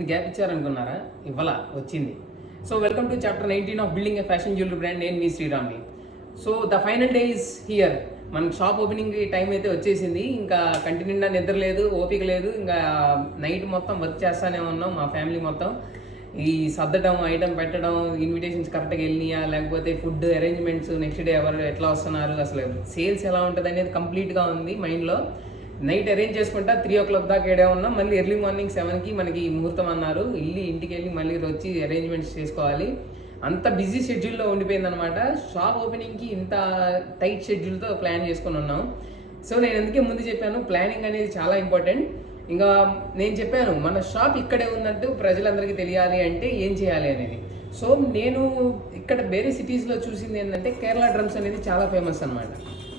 ఏంది గ్యాప్ ఇచ్చారనుకున్నారా? ఇవ్వాల వచ్చింది. So welcome to chapter 19 of building a fashion jewellery brand. నేను మీ శ్రీరామ్ని. So the final day is here. మనకి షాప్ ఓపెనింగ్ టైం అయితే వచ్చేసింది. ఇంకా కంటి నిండా నిద్ర లేదు, ఓపిక లేదు. ఇంకా నైట్ మొత్తం వర్క్ చేస్తానే ఉన్నాం మా ఫ్యామిలీ మొత్తం. ఈ సర్దడం, ఐటమ్ పెట్టడం, ఇన్విటేషన్స్ కరెక్ట్గా వెళ్ళినాయా, లేకపోతే ఫుడ్ అరేంజ్మెంట్స్, నెక్స్ట్ డే ఎవరు ఎట్లా వస్తున్నారు, అసలు సేల్స్ ఎలా ఉంటుంది అనేది కంప్లీట్గా ఉంది మైండ్లో. నైట్ అరేంజ్ చేసుకుంటా 3 o'clock దాకా ఏడే ఉన్నాం. మళ్ళీ ఎర్లీ మార్నింగ్ 7కి మనకి ముహూర్తం అన్నారు. ఇంటికి వెళ్ళి మళ్ళీ వచ్చి అరేంజ్మెంట్స్ చేసుకోవాలి. అంత బిజీ షెడ్యూల్లో ఉండిపోయిందనమాట. షాప్ ఓపెనింగ్కి ఇంత టైట్ షెడ్యూల్తో ప్లాన్ చేసుకుని ఉన్నాం. సో నేను అందుకే ముందు చెప్పాను, ప్లానింగ్ అనేది చాలా ఇంపార్టెంట్. ఇంకా నేను చెప్పాను, మన షాప్ ఇక్కడే ఉన్నట్టు ప్రజలందరికీ తెలియాలి అంటే ఏం చేయాలి అనేది. సో నేను ఇక్కడ వేరే సిటీస్లో చూసింది ఏంటంటే, కేరళ డ్రమ్స్ అనేది చాలా ఫేమస్ అనమాట.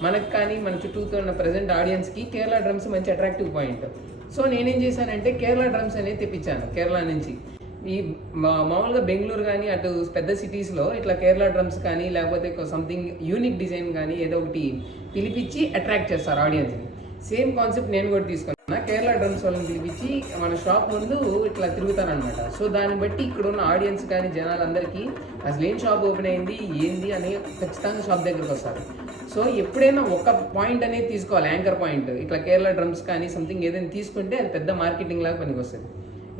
మనకు కానీ మన చుట్టూతో ఉన్న ప్రజెంట్ ఆడియన్స్కి కేరళ డ్రమ్స్ మంచి అట్రాక్టివ్ పాయింట్. సో నేనేం చేశానంటే కేరళ డ్రమ్స్ అనేది తెప్పించాను కేరళ నుంచి. ఈ మామూలుగా బెంగళూరు కానీ అటు పెద్ద సిటీస్లో ఇట్లా కేరళ డ్రమ్స్ కానీ లేకపోతే సంథింగ్ యూనిక్ డిజైన్ కానీ ఏదో ఒకటి పిలిపించి అట్రాక్ట్ చేస్తారు ఆడియన్స్ని. సేమ్ కాన్సెప్ట్ నేను కూడా తీసుకున్నాను. కేరళ డ్రమ్స్ వాళ్ళని పిలిపించి మన షాప్ ముందు ఇట్లా తిరుగుతారనమాట. సో దాన్ని బట్టి ఇక్కడ ఉన్న ఆడియన్స్ కానీ జనాలందరికీ అసలు ఏం షాప్ ఓపెన్ అయింది ఏంది అని ఖచ్చితంగా షాప్ దగ్గరకు వస్తారు. సో ఎప్పుడైనా ఒక పాయింట్ అనేది తీసుకోవాలి, యాంకర్ పాయింట్. ఇట్లా కేరళ డ్రమ్స్ కానీ సంథింగ్ ఏదైనా తీసుకుంటే అది పెద్ద మార్కెటింగ్ లాగా పనికి వస్తుంది.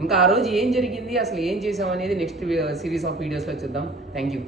ఇంకా ఆ రోజు ఏం జరిగింది, అసలు ఏం చేసాం అనేది నెక్స్ట్ సిరీస్ ఆఫ్ వీడియోస్లో చూద్దాం. Thank you.